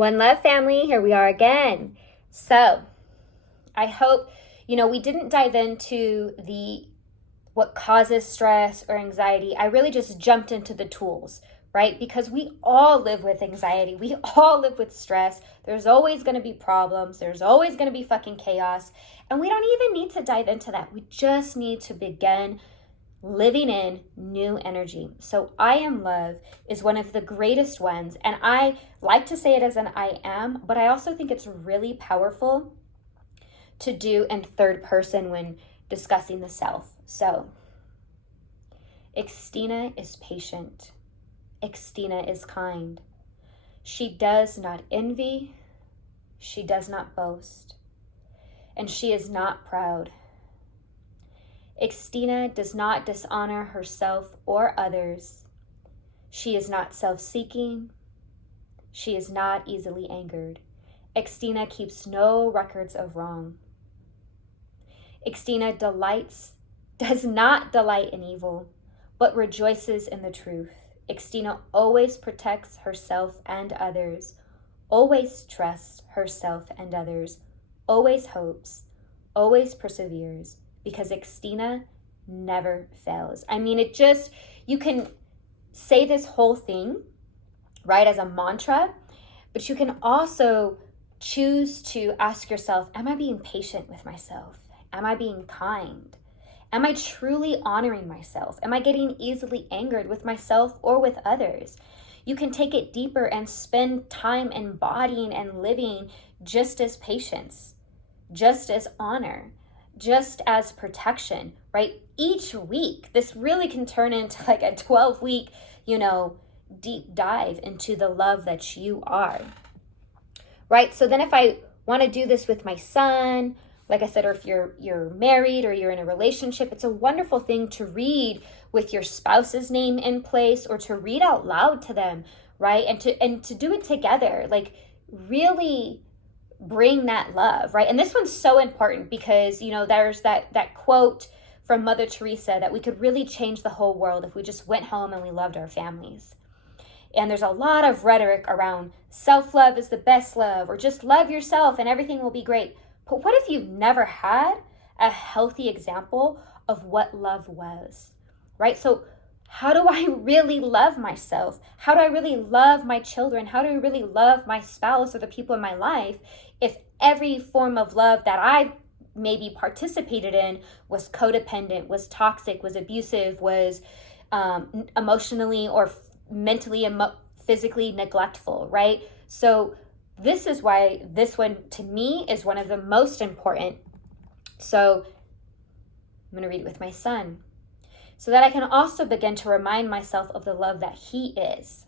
One Love family, here we are again. So I hope, we didn't dive into what causes stress or anxiety. I really just jumped into the tools, right? Because we all live with anxiety. We all live with stress. There's always going to be problems. There's always going to be fucking chaos. And we don't even need to dive into that. We just need to begin living in new energy. So I am love is one of the greatest ones. And I like to say it as an I am, but I also think it's really powerful to do in third person when discussing the self. So Ixtina is patient. Ixtina is kind. She does not envy. She does not boast. And she is not proud. Ixtina does not dishonor herself or others. She is not self-seeking. She is not easily angered. Ixtina keeps no records of wrong. Ixtina does not delight in evil, but rejoices in the truth. Ixtina always protects herself and others, always trusts herself and others, always hopes, always perseveres, because Ixtina never fails. I mean, you can say this whole thing, right, as a mantra, but you can also choose to ask yourself, am I being patient with myself? Am I being kind? Am I truly honoring myself? Am I getting easily angered with myself or with others? You can take it deeper and spend time embodying and living just as patience, just as honor, just as protection, right? Each week, this really can turn into like a 12-week, deep dive into the love that you are, right? So then if I want to do this with my son, like I said, or if you're married or you're in a relationship, it's a wonderful thing to read with your spouse's name in place or to read out loud to them, right? And to do it together, like really bring that love, right? And this one's so important because, there's that quote from Mother Teresa that we could really change the whole world if we just went home and we loved our families. And there's a lot of rhetoric around self-love is the best love, or just love yourself and everything will be great. But what if you've never had a healthy example of what love was, right? So how do I really love myself? How do I really love my children? How do I really love my spouse or the people in my life if every form of love that I maybe participated in was codependent, was toxic, was abusive, was emotionally or mentally, physically neglectful, right? So this is why this one, to me, is one of the most important. So I'm going to read it with my son, so that I can also begin to remind myself of the love that he is.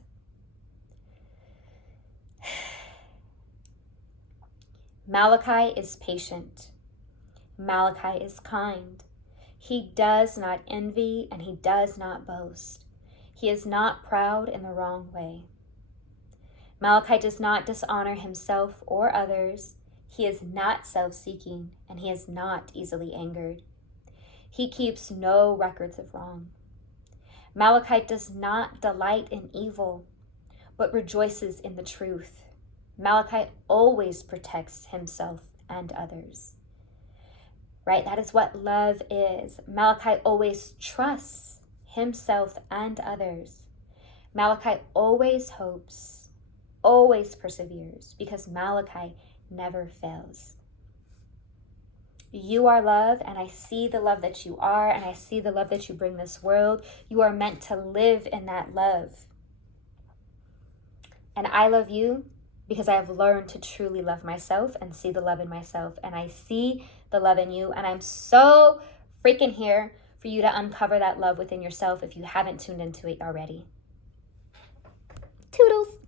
Malachi is patient. Malachi is kind. He does not envy and he does not boast. He is not proud in the wrong way. Malachi does not dishonor himself or others. He is not self-seeking and he is not easily angered. He keeps no records of wrong. Malachi does not delight in evil, but rejoices in the truth. Malachi always protects himself and others. Right? That is what love is. Malachi always trusts himself and others. Malachi always hopes, always perseveres, because Malachi never fails. You are love, and I see the love that you are, and I see the love that you bring this world. You are meant to live in that love. And I love you because I have learned to truly love myself and see the love in myself. And I see the love in you. And I'm so freaking here for you to uncover that love within yourself if you haven't tuned into it already. Toodles.